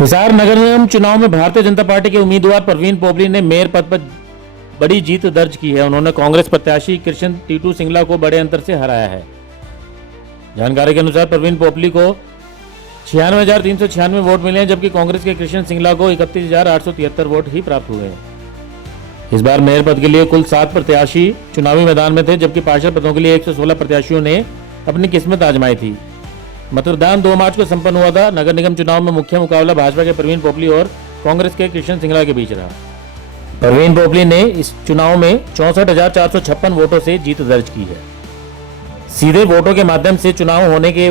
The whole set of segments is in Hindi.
हिसार नगर निगम चुनाव में भारतीय जनता पार्टी के उम्मीदवार परवीन पोपली ने मेयर पद पर बड़ी जीत दर्ज की है। उन्होंने कांग्रेस प्रत्याशी कृष्ण टीटू सिंगला को बड़े अंतर से हराया है। जानकारी के अनुसार परवीन पोपली को 96,396 वोट मिले हैं, जबकि कांग्रेस के कृष्ण सिंगला को 31,873 वोट ही प्राप्त हुए हैं। इस बार मेयर पद के लिए कुल 7 प्रत्याशी चुनावी मैदान में थे, जबकि पार्षद पदों के लिए 116 प्रत्याशियों ने अपनी किस्मत आजमाई थी। मतदान 2 मार्च को संपन्न हुआ था। नगर निगम चुनाव में मुख्य मुकाबला भाजपा के परवीन पोपली और कांग्रेस के कृष्ण सिंगला के बीच रहा। परवीन पोपली ने इस चुनाव में 64,456 वोटों से जीत दर्ज की है। सीधे वोटों के माध्यम से चुनाव होने के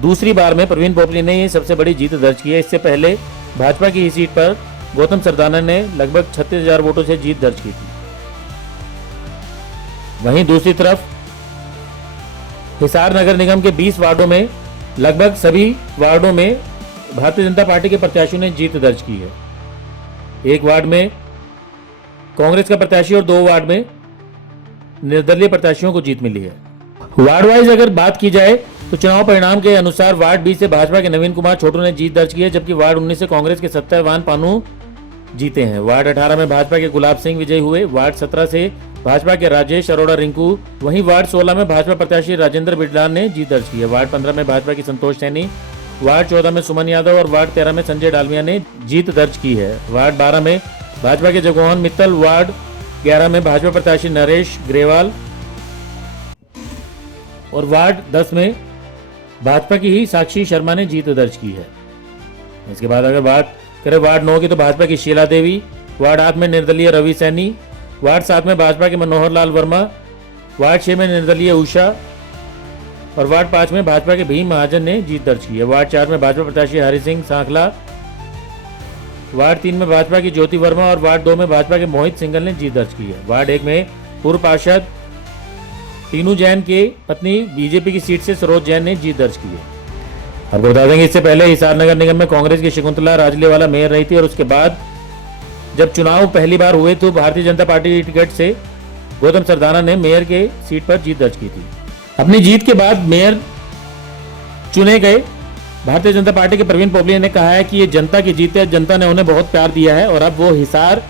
दूसरी बार में परवीन पोपली ने ये सबसे बड़ी जीत दर्ज की है। इससे पहले भाजपा की ही सीट पर गौतम सरदाना ने लगभग 36,000 वोटों से जीत दर्ज की थी। वहीं दूसरी तरफ हिसार नगर निगम के 20 वार्डों में लगभग सभी वार्डों में भारतीय जनता पार्टी के प्रत्याशियों ने जीत दर्ज की है। एक वार्ड में कांग्रेस का प्रत्याशी और 2 वार्ड में निर्दलीय प्रत्याशियों को जीत मिली है। वार्ड वाइज अगर बात की जाए तो चुनाव परिणाम के अनुसार वार्ड 20 से भाजपा के नवीन कुमार छोटू ने जीत दर्ज की है, जबकि वार्ड 19 से कांग्रेस के सत्यवान पानू जीते हैं। वार्ड 18 में भाजपा के गुलाब सिंह विजयी हुए। वार्ड 17 से भाजपा के राजेश अरोड़ा रिंकू, वहीं वार्ड 16 में भाजपा प्रत्याशी राजेंद्र बिडलान ने जीत दर्ज की है। वार्ड 15 में भाजपा की संतोष सैनी, वार्ड 14 में सुमन यादव और वार्ड 13 में संजय डालमिया ने जीत दर्ज की है। वार्ड 12 में भाजपा के जगमोहन मित्तल, वार्ड 11 में भाजपा प्रत्याशी नरेश ग्रेवाल और वार्ड 10 में भाजपा की ही साक्षी शर्मा ने जीत दर्ज की है। इसके बाद अगर बात करें वार्ड 9 की तो भाजपा की शीला देवी, वार्ड 8 में निर्दलीय रवि सैनी, वार्ड 7 में भाजपा के मनोहर लाल वर्मा, वार्ड 6 में निर्दलीय उषा और वार्ड 5 में भाजपा के भीम महाजन ने जीत दर्ज की है। वार्ड 4 में भाजपा प्रत्याशी हरि सिंह सांखला, वार्ड 3 में भाजपा की ज्योति वर्मा और वार्ड 2 में भाजपा के मोहित सिंगल ने जीत दर्ज की है। वार्ड 1 में पूर्व पार्षद टीनू जैन की पत्नी बीजेपी की सीट से सरोज जैन ने जीत दर्ज की है। आपको बता देंगे इससे पहले हिसार नगर निगम में कांग्रेस की शकुंतला राजलेवाला मेयर रही थी और उसके बाद जब चुनाव पहली बार हुए तो भारतीय जनता पार्टी टिकट से गौतम सरदाना ने मेयर के सीट पर जीत दर्ज की थी। अपनी जीत के बाद मेयर चुने गए भारतीय जनता पार्टी के परवीन पोपली ने कहा है कि ये जनता की जीत है, जनता ने उन्हें बहुत प्यार दिया है और अब वो हिसार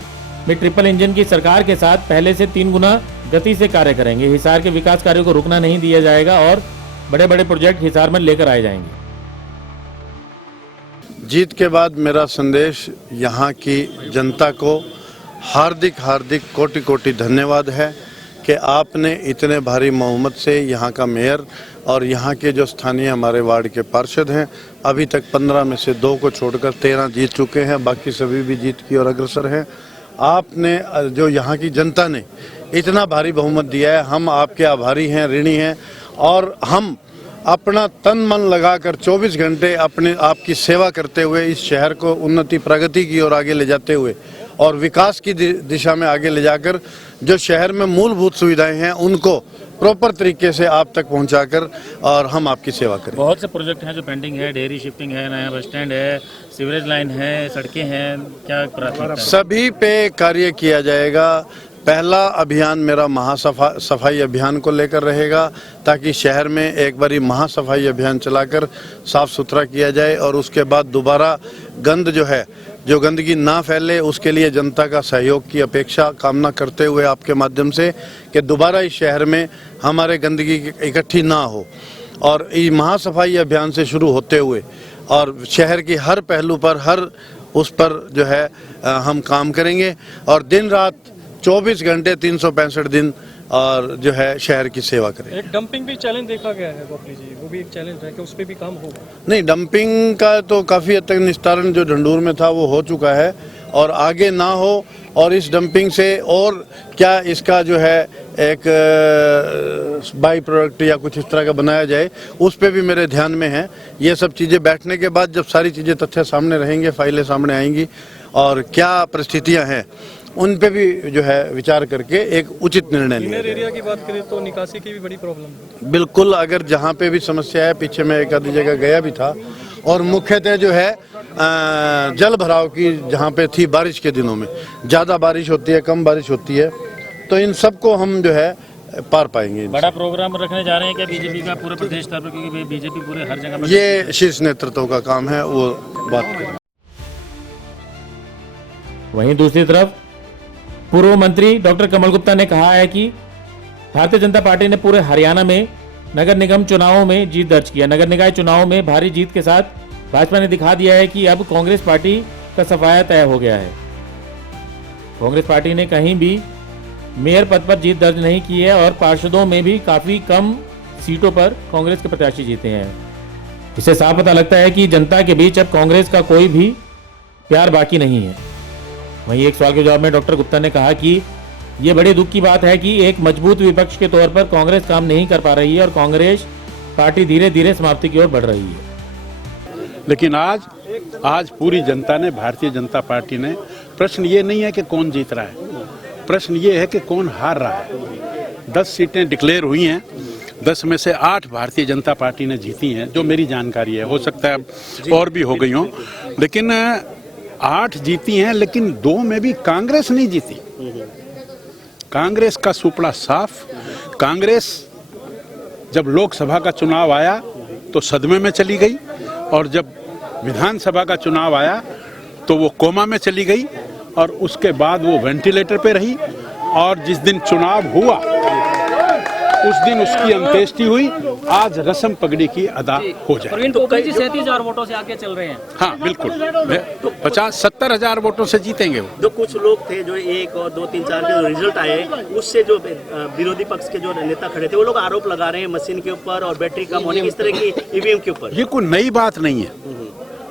में ट्रिपल इंजन की सरकार के साथ पहले से 3 गुना गति से कार्य करेंगे। हिसार के विकास कार्यों को रुकना नहीं दिया जाएगा और बड़े बड़े प्रोजेक्ट हिसार में लेकर आए जाएंगे। जीत के बाद मेरा संदेश यहाँ की जनता को हार्दिक हार्दिक कोटि कोटि धन्यवाद है कि आपने इतने भारी बहुमत से यहाँ का मेयर और यहाँ के जो स्थानीय हमारे वार्ड के पार्षद हैं, अभी तक 15 में से 2 को छोड़कर 13 जीत चुके हैं, बाकी सभी भी जीत की ओर अग्रसर हैं। आपने जो यहाँ की जनता ने इतना भारी बहुमत दिया है, हम आपके आभारी हैं, ऋणी हैं और हम अपना तन मन लगाकर 24 घंटे अपने आपकी सेवा करते हुए इस शहर को उन्नति प्रगति की ओर आगे ले जाते हुए और विकास की दिशा में आगे ले जाकर जो शहर में मूलभूत सुविधाएं हैं उनको प्रॉपर तरीके से आप तक पहुंचाकर और हम आपकी सेवा करें। बहुत से प्रोजेक्ट हैं जो पेंडिंग है, डेयरी शिफ्टिंग है, नया बस स्टैंड है, सीवरेज लाइन है, सड़कें हैं, क्या प्राथमिकता है? सभी पे कार्य किया जाएगा। पहला अभियान मेरा महासफाई अभियान को लेकर रहेगा ताकि शहर में एक बारी महासफाई अभियान चलाकर साफ सुथरा किया जाए और उसके बाद दोबारा जो गंदगी ना फैले उसके लिए जनता का सहयोग की अपेक्षा कामना करते हुए आपके माध्यम से कि दोबारा इस शहर में हमारे गंदगी इकट्ठी ना हो और इस महासफाई अभियान से शुरू होते हुए और शहर की हर पहलू पर हर उस पर जो है हम काम करेंगे और दिन रात 24 घंटे 365 दिन और जो है शहर की सेवा करें। एक डंपिंग भी चैलेंज देखा गया है पोपली जी, वो भी एक चैलेंज है कि उस पर भी काम होगा? नहीं, डंपिंग का तो काफ़ी हद तक निस्तारण जो ढंढूर में था वो हो चुका है और आगे ना हो और इस डंपिंग से और क्या इसका जो है एक बाई प्रोडक्ट या कुछ इस तरह का बनाया जाए उस पर भी मेरे ध्यान में है। ये सब चीज़ें बैठने के बाद जब सारी चीज़ें तथ्य सामने रहेंगे, फाइलें सामने आएंगी और क्या परिस्थितियाँ हैं उन पे भी जो है विचार करके एक उचित निर्णय लिया जाए। एरिया की बात करें तो निकासी की भी बड़ी प्रॉब्लम है। बिल्कुल, अगर जहाँ पे भी समस्या है, पीछे मैं एक आधी जगह गया भी था और मुख्यतः जो है जल भराव की जहाँ पे थी बारिश के दिनों में, ज़्यादा बारिश होती है, कम बारिश होती है, तो इन सबको हम जो है पार पाएंगे। बड़ा प्रोग्राम रखने जा रहे हैं क्या बीजेपी का पूरे प्रदेश स्तर पर, क्योंकि बीजेपी पूरे हर जगह? ये शीर्ष नेतृत्व का काम है, वो बात करें। वहीं दूसरी तरफ पूर्व मंत्री डॉक्टर कमल गुप्ता ने कहा है कि भारतीय जनता पार्टी ने पूरे हरियाणा में नगर निगम चुनावों में जीत दर्ज किया। नगर निकाय चुनावों में भारी जीत के साथ भाजपा ने दिखा दिया है कि अब कांग्रेस पार्टी का सफाया तय हो गया है। कांग्रेस पार्टी ने कहीं भी मेयर पद पर जीत दर्ज नहीं की है और पार्षदों में भी काफी कम सीटों पर कांग्रेस के प्रत्याशी जीते हैं। इससे साफ पता लगता है कि जनता के बीच अब कांग्रेस का कोई भी प्यार बाकी नहीं है। वहीं एक सवाल के जवाब में डॉक्टर गुप्ता ने कहा कि ये बड़े दुख की बात है कि एक मजबूत विपक्ष के तौर पर कांग्रेस काम नहीं कर पा रही है और कांग्रेस पार्टी धीरे धीरे समाप्ति की ओर बढ़ रही है। लेकिन आज पूरी जनता ने, भारतीय जनता पार्टी ने, प्रश्न ये नहीं है कि कौन जीत रहा है, प्रश्न ये है कि कौन हार रहा है। 10 सीटें डिक्लेयर हुई हैं, 10 में से 8 भारतीय जनता पार्टी ने जीती हैं, जो मेरी जानकारी है। हो सकता है और भी हो गई हों, लेकिन 8 जीती हैं, लेकिन 2 में भी कांग्रेस नहीं जीती। कांग्रेस का सुपड़ा साफ। कांग्रेस जब लोकसभा का चुनाव आया तो सदमे में चली गई, और जब विधानसभा का चुनाव आया तो वो कोमा में चली गई, और उसके बाद वो वेंटिलेटर पे रही। और जिस दिन चुनाव हुआ उस दिन उसकी अंत्येष्टि हुई। आज रस्म पगड़ी की अदा हो जाए। प्रवीण गोपाल जी 37,000 वोटों से आगे चल रहे हैं। हाँ बिल्कुल, 50-70 वोटों से जीतेंगे वो। जो कुछ लोग थे जो 1 और 2, 3, 4 के जो रिजल्ट आए, उससे जो विरोधी पक्ष के जो नेता खड़े थे वो लोग आरोप लगा रहे हैं मशीन के ऊपर और बैटरी कम होने की, इस तरह की ईवीएम के ऊपर। ये कोई नई बात नहीं है।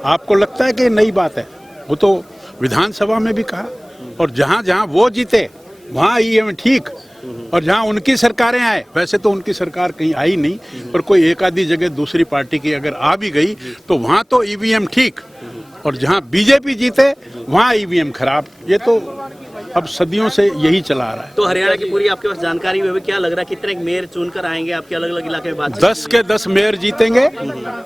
आपको लगता है कि नई बात है? वो तो विधानसभा में भी कहा, और जहां जहां वो जीते वहां ईवीएम ठीक, और जहां उनकी सरकारें आए, वैसे तो उनकी सरकार कहीं आई नहीं, पर कोई एक आधी जगह दूसरी पार्टी की अगर आ भी गई तो वहां तो ईवीएम ठीक, और जहां बीजेपी जीते वहां ईवीएम खराब। ये तो अब सदियों से यही चला आ रहा है। तो हरियाणा की पूरी आपके पास जानकारी हुई, क्या लग रहा है कितने मेयर चुनकर आएंगे आपके अलग अलग इलाके में? बात 10 के 10 मेयर जीतेंगे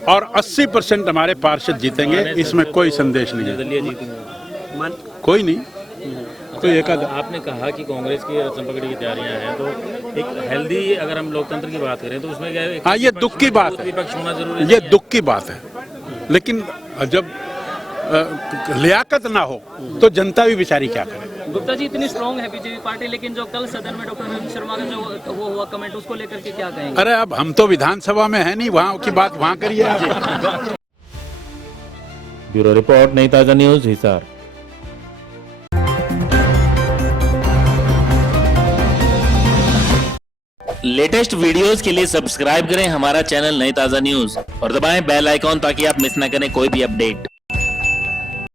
और 80% हमारे पार्षद जीतेंगे, इसमें कोई संदेश नहीं है। कोई नहीं, कोई एक आधा। आपने कहा कि कांग्रेस की रस्म पगड़ी की तैयारियां हैं, तो एक हेल्दी, अगर हम लोकतंत्र की बात करें तो उसमें क्या है? हाँ, ये दुख की बात है, विपक्ष होना जरूरी है। ये दुख की बात है। लेकिन जब लियाकत ना हो तो जनता भी बेचारी क्या करे। गुप्ता जी, इतनी स्ट्रॉन्ग है बीजेपी पार्टी, लेकिन जो कल सदन में डॉक्टर रवि शर्मा का जो वो हुआ कमेंट, उसको लेकर के क्या कहेंगे? अरे अब हम तो विधानसभा में है नहीं, वहाँ की बात वहाँ करिए आप। ब्यूरो रिपोर्ट, नई ताजा न्यूज, हिसार। लेटेस्ट वीडियोस के लिए सब्सक्राइब करें हमारा चैनल नई ताजा न्यूज और दबाएं बेल आइकॉन ताकि आप मिस ना करें कोई भी अपडेट।